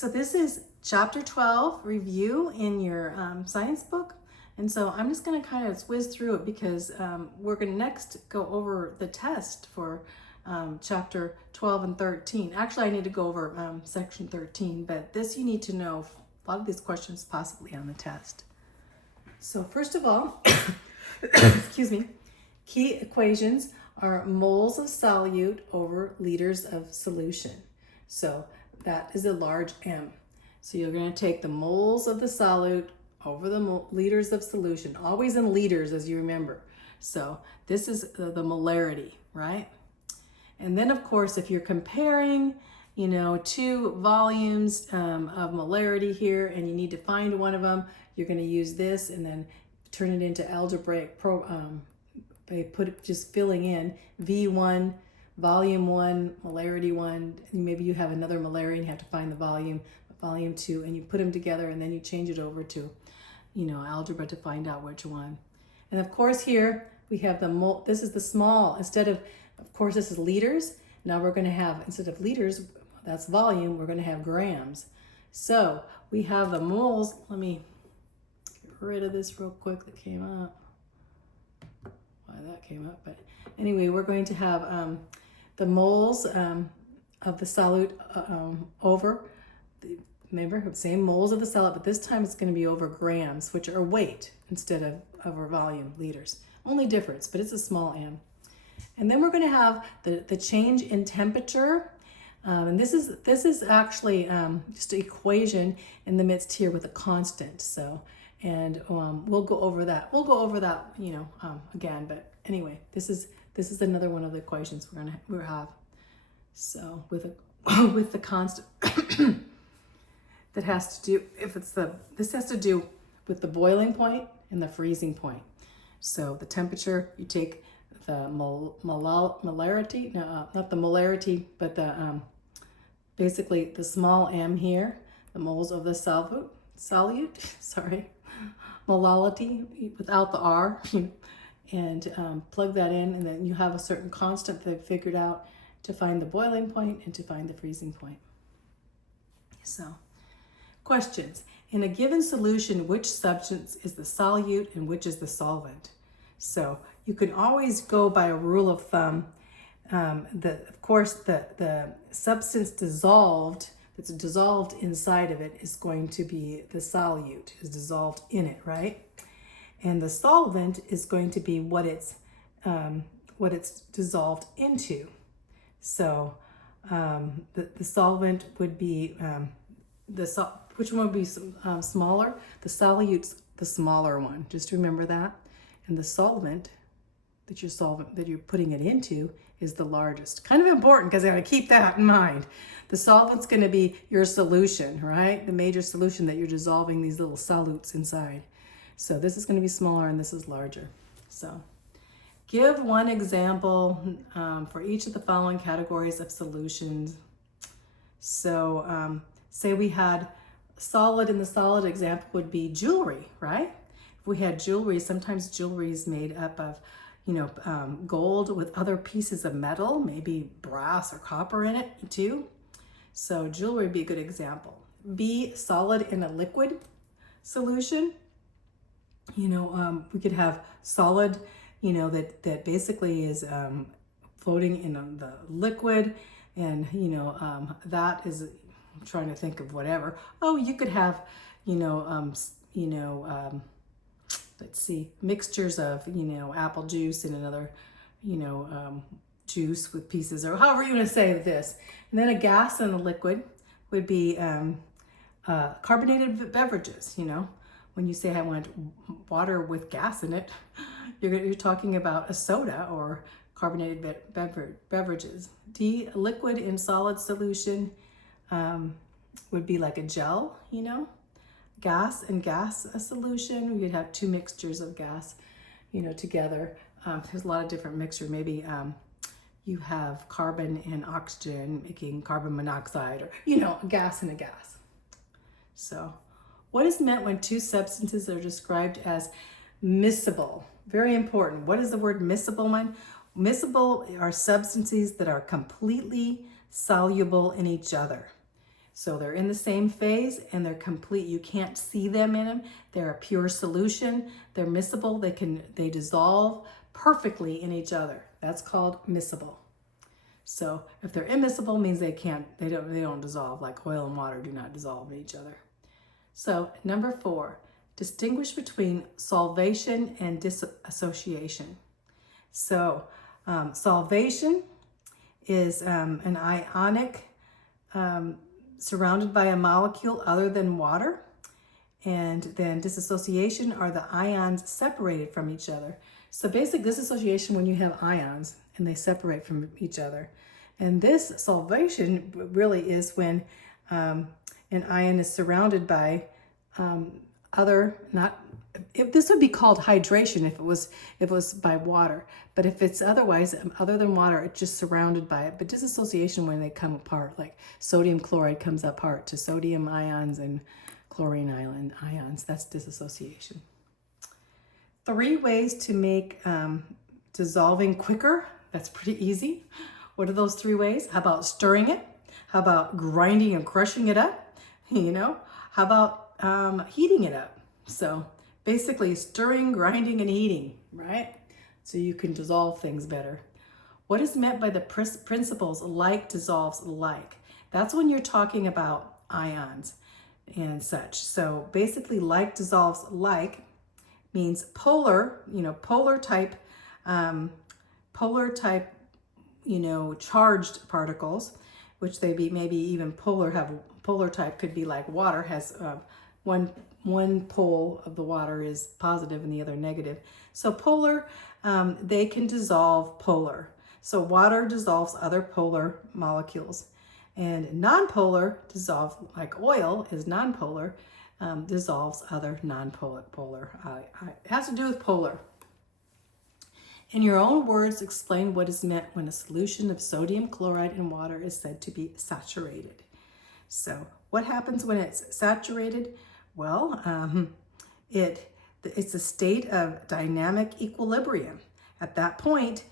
So this is chapter 12 review in your science book. And so I'm just going to kind of whiz through it because we're going to next go over the test for chapter 12 and 13. Actually, I need to go over section 13, but this you need to know a lot of these questions possibly on the test. So first of all, excuse me, key equations are moles of solute over liters of solution. So that is a large M. So you're going to take the moles of the solute over the liters of solution, always in liters as you remember. So this is the molarity, right? And then of course, if you're comparing, two volumes of molarity here and you need to find one of them, you're going to use this and then turn it into algebraic by just filling in V1, volume 1, molarity 1, and maybe you have another molarity and you have to find the volume 2, and you put them together and then you change it over to, algebra to find out which one. And of course here we have this is the small, of course this is liters. Now we're going to have, instead of liters, that's volume, we're going to have grams. So we have the moles. Let me get rid of this real quick that came up. Why that came up, but anyway, we're going to have the moles of the solute over, remember, same moles of the solute, but this time it's going to be over grams, which are weight instead of over volume, liters. Only difference, but it's a small m. And then we're going to have the change in temperature. And this is actually just an equation in the midst here with a constant. So, and we'll go over that. Again. But anyway, this is another one of the equations we'll have. So with the constant that has to do this has to do with the boiling point and the freezing point. So the temperature, you take the molarity, not the molarity, but the basically the small m here, the moles of the solute, molality without the r, and plug that in, and then you have a certain constant that I've figured out to find the boiling point and to find the freezing point. So, questions. In a given solution, which substance is the solute and which is of So you can always go by a rule of thumb. Of course, the substance that's dissolved inside of it is going to be the solute, is dissolved in it, right? And the solvent is going to be what it's dissolved into. So the solvent would be which one would be smaller? The solute's the smaller one. Just remember that. And the solvent that you're putting it into is the largest. Kind of important because I gotta keep that in mind. The solvent's going to be your solution, right? The major solution that you're dissolving these little solutes inside. So this is going to be smaller and this is larger. So give one example for each of the following categories of solutions. So say we had solid, and the solid example would be jewelry, right? If we had jewelry, sometimes jewelry is made up of, gold with other pieces of metal, maybe brass or copper in it too. So jewelry would be a good example. B, solid in a liquid solution. We could have solid, that basically is floating in the liquid, and that is, I'm trying to think of whatever. Oh, you could have, let's see, mixtures of, apple juice and another, juice with pieces, or however you want to say this. And then a gas and a liquid would be carbonated beverages. When you say I want water with gas in it, you're talking about a soda or carbonated beverages. D, liquid in solid solution would be like a gel, Gas and gas a solution, we could have two mixtures of gas, together. There's a lot of different mixture. Maybe you have carbon and oxygen making carbon monoxide, or, a gas and a gas. So what is meant when two substances are described as miscible? Very important. What is the word miscible mean? Miscible are substances that are completely soluble in each other. So they're in the same phase and they're complete. You can't see them in them. They're a pure solution. They're miscible. They dissolve perfectly in each other. That's called miscible. So if they're immiscible, means they don't dissolve, like oil and water do not dissolve in each other. So number 4, distinguish between solvation and dissociation. So solvation is an ionic surrounded by a molecule other than water. And then dissociation are the ions separated from each other. So basic dissociation when you have ions and they separate from each other. And this solvation really is when an ion is surrounded by this would be called hydration if it was by water. But if it's otherwise, other than water, it's just surrounded by it. But dissociation when they come apart, like sodium chloride comes apart to sodium ions and chlorine ions, that's dissociation. 3 ways to make dissolving quicker. That's pretty easy. What are those 3 ways? How about stirring it? How about grinding and crushing it up? How about heating it up? So basically stirring, grinding, and heating, right? So you can dissolve things better. What is meant by the principles like dissolves like? That's when you're talking about ions and such. So basically like dissolves like means polar type, charged particles, which they be maybe even polar type could be like water has one pole of the water is positive and the other negative. So polar, they can dissolve polar. So water dissolves other polar molecules. And nonpolar dissolve, like oil is nonpolar, dissolves other nonpolar. It has to do with polar. In your own words, explain what is meant when a solution of sodium chloride in water is said to be saturated. So what happens when it's saturated? Well, it's a state of dynamic equilibrium. At that point,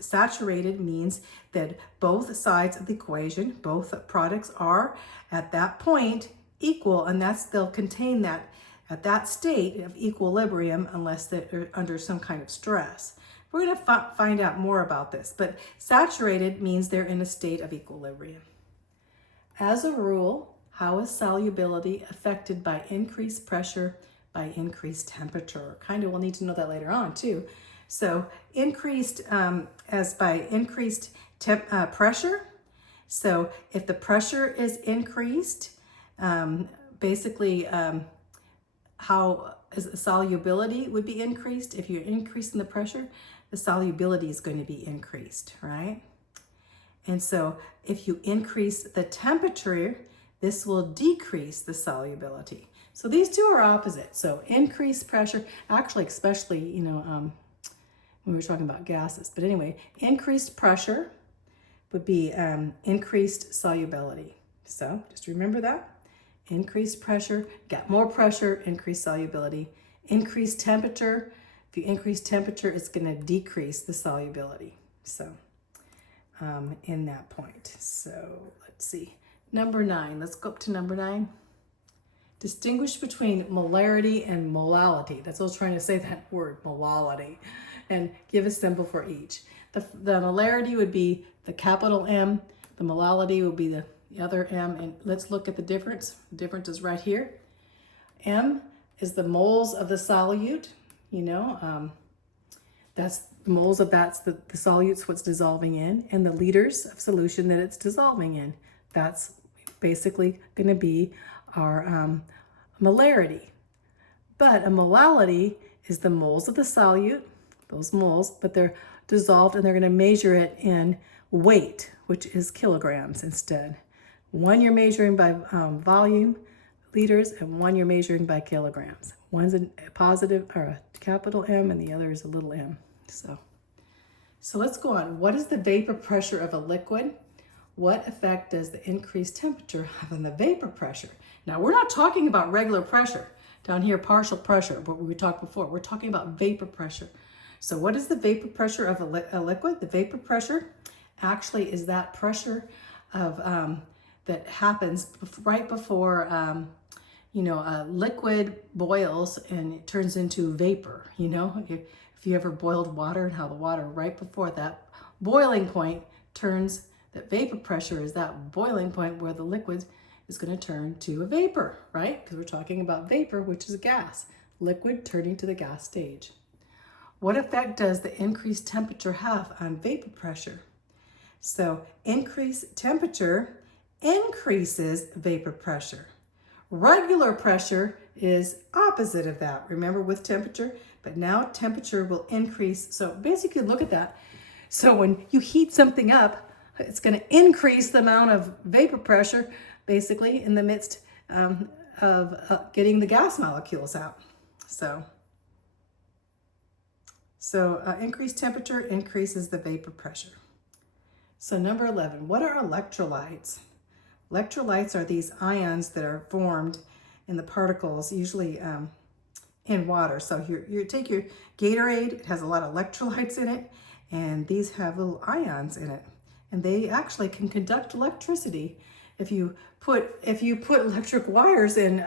saturated means that both sides of the equation, both products are at that point equal, and they'll contain that at that state of equilibrium unless they're under some kind of stress. We're going to find out more about this, but saturated means they're in a state of equilibrium. As a rule, how is solubility affected by increased pressure, by increased temperature? We'll need to know that later on too. So increased as by increased pressure. So if the pressure is increased, how is the solubility would be increased. If you're increasing the pressure, the solubility is going to be increased, right? And so if you increase the temperature, this will decrease the solubility. So these two are opposite. So increased pressure, actually, especially, when we were talking about gases. But anyway, increased pressure would be increased solubility. So just remember that. Increased pressure, got more pressure, increased solubility. Increased temperature, if you increase temperature, it's going to decrease the solubility. So in that point. So let's see. Number 9, let's go up to number 9. Distinguish between molarity and molality. That's what I was trying to say, that word, molality. And give a symbol for each. The molarity would be the capital M. The molality would be the other M. And let's look at the difference. The difference is right here. M is the moles of the solute. That's the moles of the solutes, what's dissolving in, and the liters of solution that it's dissolving in. That's basically going to be our molarity. But a molality is the moles of the solute, those moles, but they're dissolved and they're going to measure it in weight, which is kilograms instead. One you're measuring by volume, liters, and one you're measuring by kilograms. One's a positive or a capital M and the other is a little m. So let's go on. What is the vapor pressure of a liquid? What effect does the increased temperature have on the vapor pressure? Now, we're not talking about regular pressure. Down here, partial pressure, what we talked before. We're talking about vapor pressure. So what is the vapor pressure of a liquid? The vapor pressure actually is that pressure of that happens right before, a liquid boils and it turns into vapor. If you ever boiled water and how the water right before that boiling point turns, that vapor pressure is that boiling point where the liquid is going to turn to a vapor, right? Because we're talking about vapor, which is a gas, liquid turning to the gas stage. What effect does the increased temperature have on vapor pressure? So increased temperature increases vapor pressure. Regular pressure is opposite of that. Remember with temperature, but now temperature will increase. So basically look at that. So when you heat something up, it's going to increase the amount of vapor pressure basically in the midst of getting the gas molecules out. So increased temperature increases the vapor pressure. So number 11, what are electrolytes? Electrolytes are these ions that are formed in the particles, usually in water. So you take your Gatorade, it has a lot of electrolytes in it, and these have little ions in it. And they actually can conduct electricity. If you put electric wires in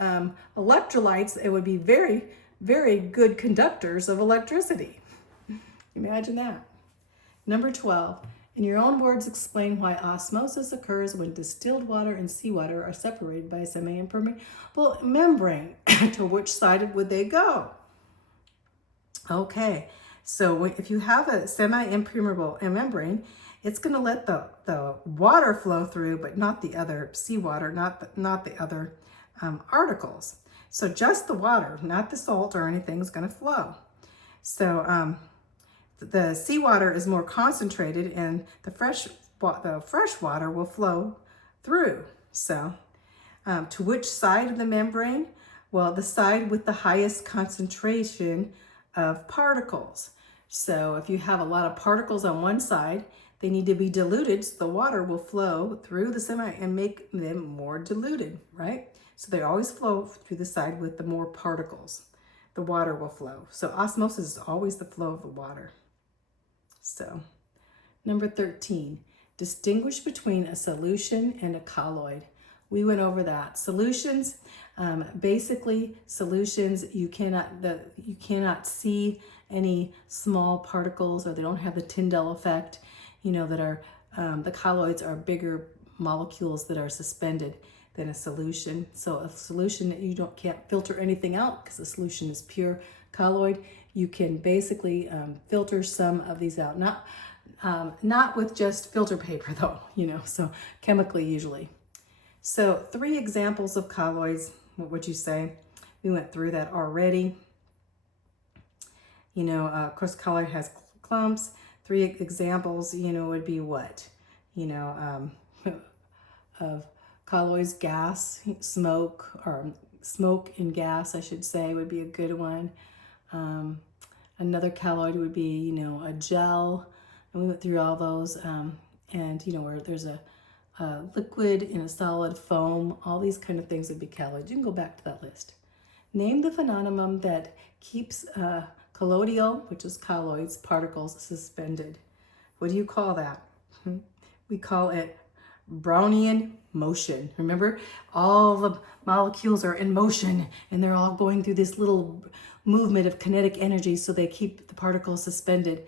electrolytes, it would be very, very good conductors of electricity. Imagine that. Number 12, in your own words, explain why osmosis occurs when distilled water and seawater are separated by a semi-impermeable membrane. To which side would they go? Okay, so if you have a semi-impermeable membrane, it's going to let the water flow through, but not the other seawater, not the other articles. So just the water, not the salt or anything, is going to flow. So the seawater is more concentrated, and the fresh water will flow through. So to which side of the membrane? Well, the side with the highest concentration of particles. So if you have a lot of particles on one side, they need to be diluted so the water will flow through the semi and make them more diluted, right? So they always flow through the side with the more particles. The water will flow. So osmosis is always the flow of the water. So number 13, distinguish between a solution and a colloid. We went over that. Solutions, basically solutions, you cannot see any small particles, or they don't have the Tyndall effect, that are, the colloids are bigger molecules that are suspended than a solution. So a solution, you can't filter anything out because the solution is pure. Colloid, you can basically filter some of these out. Not with just filter paper though, so chemically usually. So 3 examples of colloids, what would you say? We went through that already. Of course, colloid has clumps. 3 examples, would be what? Of colloids, gas, smoke, or smoke and gas, I should say, would be a good one. Another colloid would be, a gel, and we went through all those, and where there's a liquid and a solid foam, all these kind of things would be colloids. You can go back to that list. Name the phenomenon that keeps colloidal, which is colloids, particles suspended. What do you call that? We call it Brownian motion. Remember, all the molecules are in motion and they're all going through this little movement of kinetic energy, so they keep the particles suspended,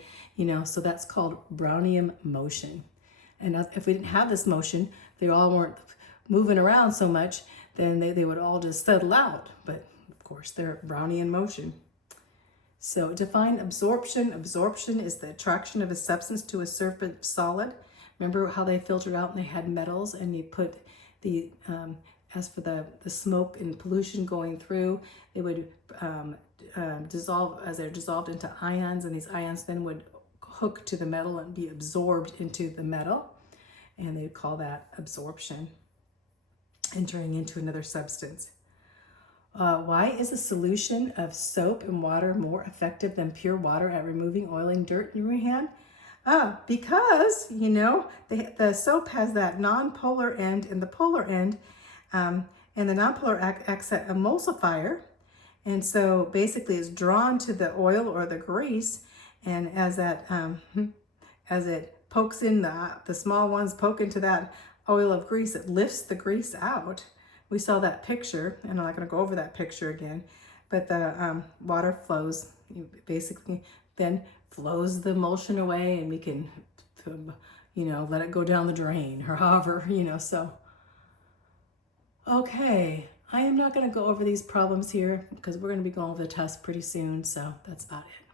so that's called Brownian motion. And if we didn't have this motion, they all weren't moving around so much, then they would all just settle out. But of course, they're Brownian motion. So define absorption. Absorption is the attraction of a substance to a surface solid. Remember how they filtered out and they had metals, and you put the, as for the smoke and pollution going through, they would dissolve, as they're dissolved into ions, and these ions then would hook to the metal and be absorbed into the metal, and they call that absorption, entering into another substance. Why is a solution of soap and water more effective than pure water at removing oil and dirt in your hand? Because, the soap has that non-polar end and the polar end, and the non-polar acts as emulsifier, and so basically it's drawn to the oil or the grease, and as that as it pokes in, the small ones poke into that oil of grease, it lifts the grease out. We saw that picture, and I'm not going to go over that picture again, but the water flows, basically then flows the emulsion away, and we can, let it go down the drain or however, so. Okay, I am not going to go over these problems here because we're going to be going over the test pretty soon, so that's about it.